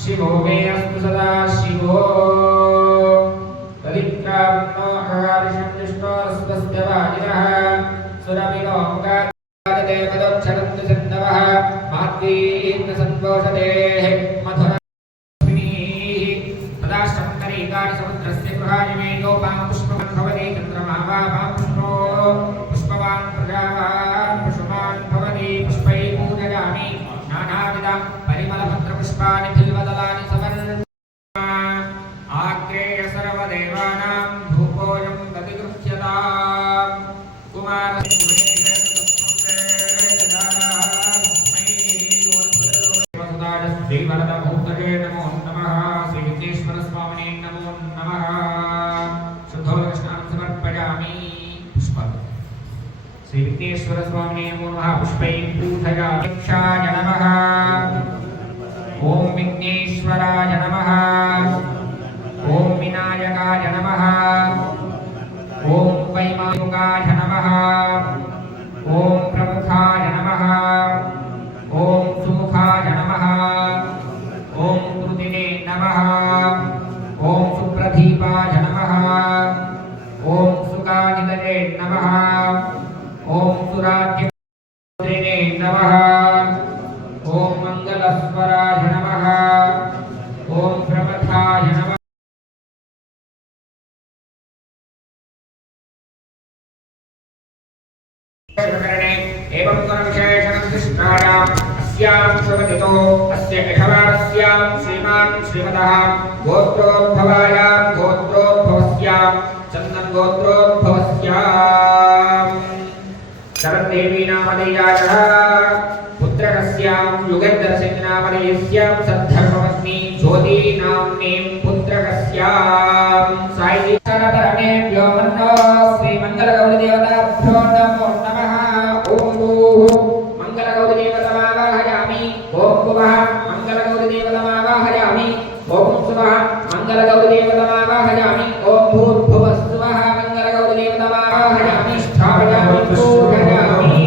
शिवो मे अस्तु सदा शिवो पवित्रात्मा हर्षं विष्णोरस्वस्य वाजिनः सुरभिनो मुखादेवदक्षरन्तु सिद्धवः माद्वीर्न सन्तोषदेः मधुरस्मिनीः तदा शङ्करीकानि समुद्रस्य गृहाणि मे योपां पुष्पवान् भवति चन्द्रमा वा पुष्पो पुष्पवान् प्रजावान् पशुमान् भवति पुष्पैः पूजयामि नानाविध परिमलपत्रपुष्पाणि बिल्वदलानि समर्पयामि आग्रेय सर्वदेवानां धूपोऽयं प्रतिगृह्यताम् श्रीवरदमूर्तये नमो नमः श्रीविघ्नेश्वरस्वामिने नमो नमः शुद्धोदकस्नानं समर्पयामि पुष्पम् श्रीविघ्नेश्वरस्वामिने नमो नमः पुष्पैः पूजयामि नमः ओम विघ्नेश्वराय नमः ओम विनायकाय नमः ओम वैमायुकाय नमः ओम प्रमुखाय नमः ओम सुमुखाय नमः ओम कृतिने नमः ओम सुप्रदीपाय नमः ओम सुकानिदये नमः ओम सुराज्यने नमः ओम मंगलस्वराय नमः ओम प्रमथाय नमः एवं गुणविशेषणं दृष्टायाम् अस्यां श्रुवतितो अस्य यशवारस्यां श्रीमान् श्रीमतः गोत्रोद्भवायां गोत्रोद्भवस्यां चन्दन गोत्रोद्भवस्यां शरद्देवी नामधेयायः पुत्रकस्यां युगधरसिंहनामधेयस्यां सद्धर्मपत्नी ज्योति नाम्नीं पुत्रकस्यां सायिशरतरणेभ्यो मन्नो श्रीमङ्गलगौरीदेवताभ्यो नमो नमः ॐ मङ्गलगौरीदेवतामावाहयामि ॐ कुवः मङ्गलगौरीदेवतामावाहयामि ॐ सुवः मङ्गलगौरीदेवतामावाहयामि ॐ भूर्भुवस्सुवः मङ्गलगौरीदेवतामावाहयामि स्थापयामि पूजयामि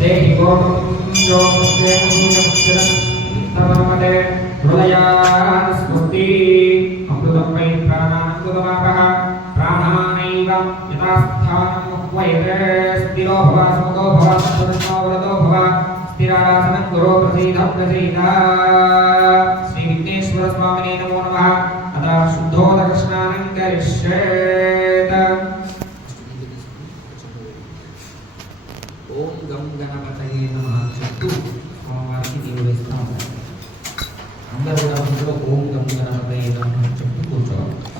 देहि गोमं योगस्ते हृदयान् स्फूर्ति अमृतं वै प्राणानन्दमापः प्राणानैव यथास्थानं मुह्यते स्थिरो भव सुखो भव सत्वृष्णो वरदो भव स्थिरासनं गुरो प्रसीद प्रसीद श्रीविघ्नेश्वरस्वामिने नमो नमः अतः शुद्धोदकस्नानं करिष्येत् ओम गम गणपतये नमः చెప్తూ స్వామివారికి దేవుడు ఇస్తాం అందరూ కూడా ఓం గం గణపతये నమః చెప్తూ కూర్చోవాలి